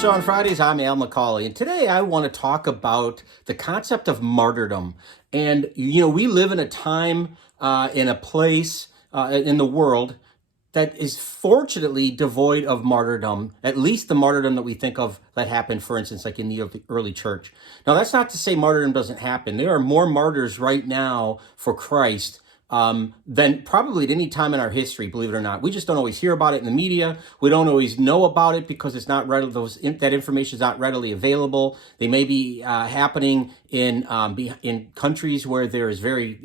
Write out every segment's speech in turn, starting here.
Show on Fridays. I'm Al McCauley, and today I want to talk about the concept of martyrdom. And, we live in a time, in a place in the world that is fortunately devoid of martyrdom, at least the martyrdom that we think of that happened, for instance, like in the early church. Now, that's not to say martyrdom doesn't happen. There are more martyrs right now for Christ than probably at any time in our history, believe it or not. We just don't always hear about it in the media. We don't always know about it because it's not that information is not readily available. They may be happening in countries where there is very,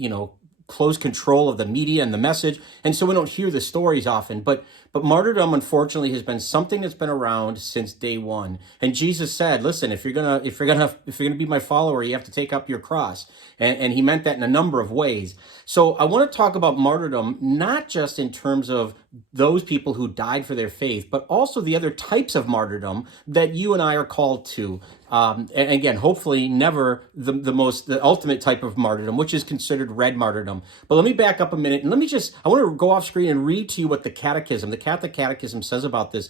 close control of the media and the message, and so we don't hear the stories often. But martyrdom, unfortunately, has been something that's been around since day one. And Jesus said, "Listen, if you're gonna be my follower, you have to take up your cross." And he meant that in a number of ways. So I want to talk about martyrdom, not just in terms of those people who died for their faith, but also the other types of martyrdom that you and I are called to. And again, hopefully never the ultimate type of martyrdom, which is considered red martyrdom. But let me back up a minute and I want to go off screen and read to you what the Catholic Catechism says about this,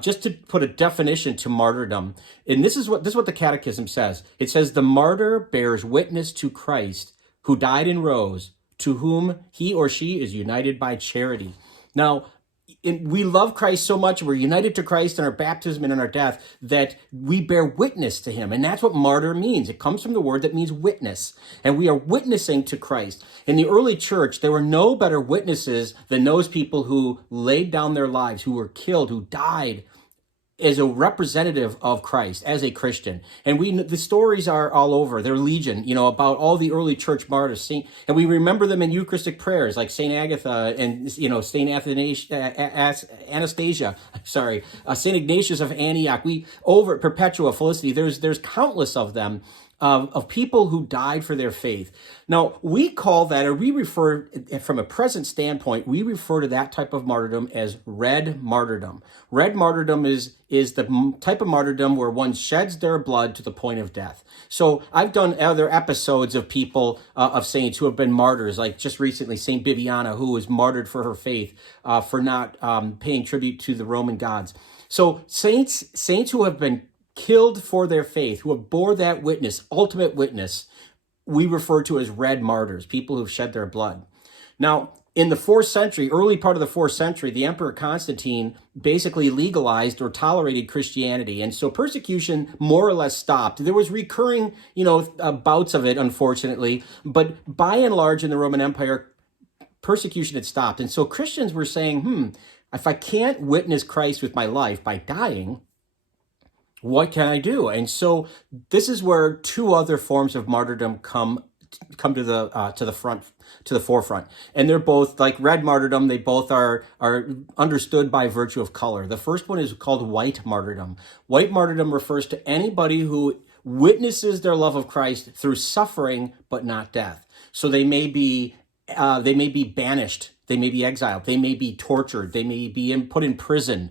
just to put a definition to martyrdom. And this is what the Catechism says. It says, "The martyr bears witness to Christ, who died and rose, to whom he or she is united by charity." Now, we love Christ so much, we're united to Christ in our baptism and in our death, that we bear witness to him. And that's what martyr means. It comes from the word that means witness. And we are witnessing to Christ. In the early church, there were no better witnesses than those people who laid down their lives, who were killed, who died as a representative of Christ, as a Christian. And the stories are all over. They're legion, about all the early church martyrs. And we remember them in Eucharistic prayers, like St. Agatha and, St. Anastasia, St. Ignatius of Antioch. Perpetua, Felicity. There's countless of them. Of people who died for their faith. Now, we call that, or we refer, from a present standpoint, we refer to that type of martyrdom as red martyrdom. Red martyrdom is the type of martyrdom where one sheds their blood to the point of death. So I've done other episodes of people, of saints who have been martyrs, like just recently, St. Bibiana, who was martyred for her faith, for not paying tribute to the Roman gods. So saints who have been killed for their faith, who have bore that witness, ultimate witness, we refer to as red martyrs, people who've shed their blood. Now, in the 4th century, early part of the 4th century, the Emperor Constantine basically legalized or tolerated Christianity. And so persecution more or less stopped. There was recurring, bouts of it, unfortunately. But by and large in the Roman Empire, persecution had stopped. And so Christians were saying, if I can't witness Christ with my life by dying, what can I do? And so this is where two other forms of martyrdom come to the forefront. And they're both like red martyrdom. They both are understood by virtue of color. The first one is called white martyrdom. White martyrdom refers to anybody who witnesses their love of Christ through suffering, but not death. So they may be banished. They may be exiled. They may be tortured. They may be put in prison.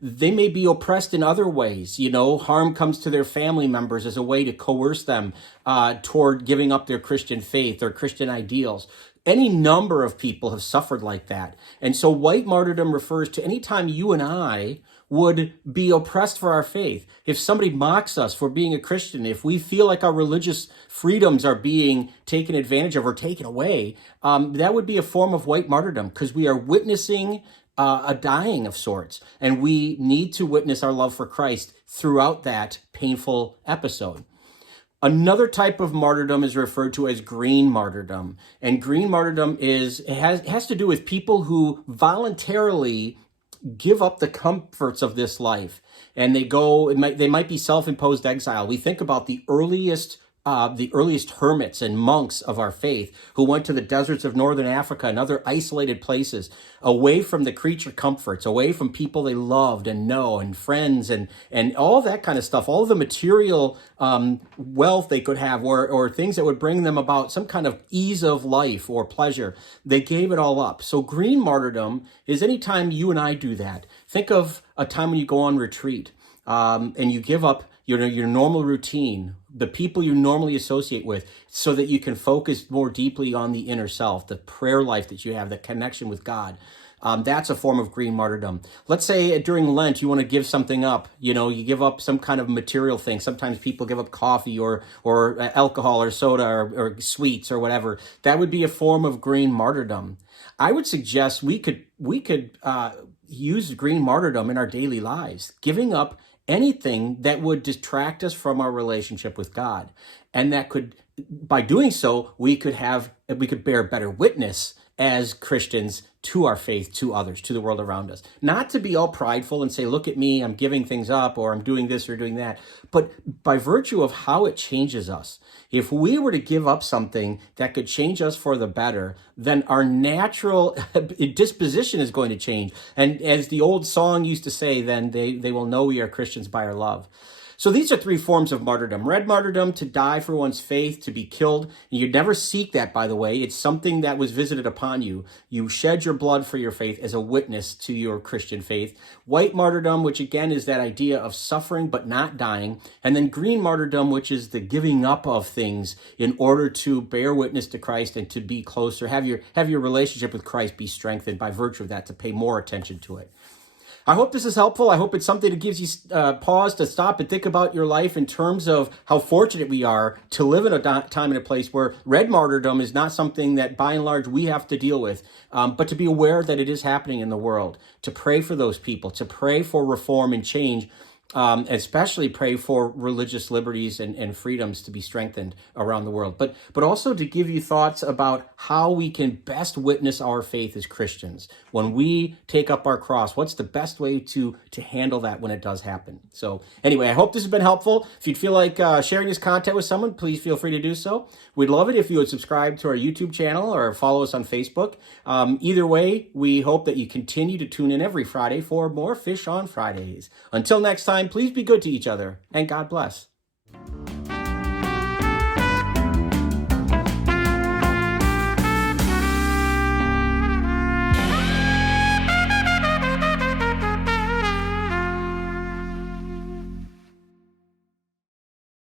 They may be oppressed in other ways. Harm comes to their family members as a way to coerce them toward giving up their Christian faith or Christian ideals. Any number of people have suffered like that. And so white martyrdom refers to any time you and I would be oppressed for our faith. If somebody mocks us for being a Christian, if we feel like our religious freedoms are being taken advantage of or taken away, that would be a form of white martyrdom, because we are witnessing a dying of sorts. And we need to witness our love for Christ throughout that painful episode. Another type of martyrdom is referred to as green martyrdom. And green martyrdom has to do with people who voluntarily give up the comforts of this life, and they might be self-imposed exile. We think about the earliest hermits and monks of our faith who went to the deserts of northern Africa and other isolated places, away from the creature comforts, away from people they loved and know and friends and all that kind of stuff, all the material wealth they could have, or things that would bring them about some kind of ease of life or pleasure. They gave it all up. So green martyrdom is any time you and I do that. Think of a time when you go on retreat and you give up your normal routine, the people you normally associate with, so that you can focus more deeply on the inner self, the prayer life that you have, the connection with God. That's a form of green martyrdom. Let's say during Lent, you want to give something up. You give up some kind of material thing. Sometimes people give up coffee or alcohol or soda or sweets or whatever. That would be a form of green martyrdom. I would suggest we could use green martyrdom in our daily lives, giving up anything that would distract us from our relationship with God. And that could, by doing so, we could bear better witness as Christians to our faith, to others, to the world around us. Not to be all prideful and say, look at me, I'm giving things up, or I'm doing this or doing that, but by virtue of how it changes us. If we were to give up something that could change us for the better, then our natural disposition is going to change. And as the old song used to say, then they will know we are Christians by our love. So these are three forms of martyrdom. Red martyrdom, to die for one's faith, to be killed. And you'd never seek that, by the way. It's something that was visited upon you. You shed your blood for your faith as a witness to your Christian faith. White martyrdom, which again is that idea of suffering but not dying. And then green martyrdom, which is the giving up of things in order to bear witness to Christ and to be closer, have your relationship with Christ be strengthened by virtue of that, to pay more attention to it. I hope this is helpful. I hope it's something that gives you pause to stop and think about your life in terms of how fortunate we are to live in a time and a place where red martyrdom is not something that by and large we have to deal with, but to be aware that it is happening in the world, to pray for those people, to pray for reform and change, especially pray for religious liberties and freedoms to be strengthened around the world, but also to give you thoughts about how we can best witness our faith as Christians. When we take up our cross, what's the best way to handle that when it does happen? So anyway, I hope this has been helpful. If you'd feel like sharing this content with someone, please feel free to do so. We'd love it if you would subscribe to our YouTube channel or follow us on Facebook. Either way, we hope that you continue to tune in every Friday for more Fish on Fridays. Until next time, please be good to each other, and God bless.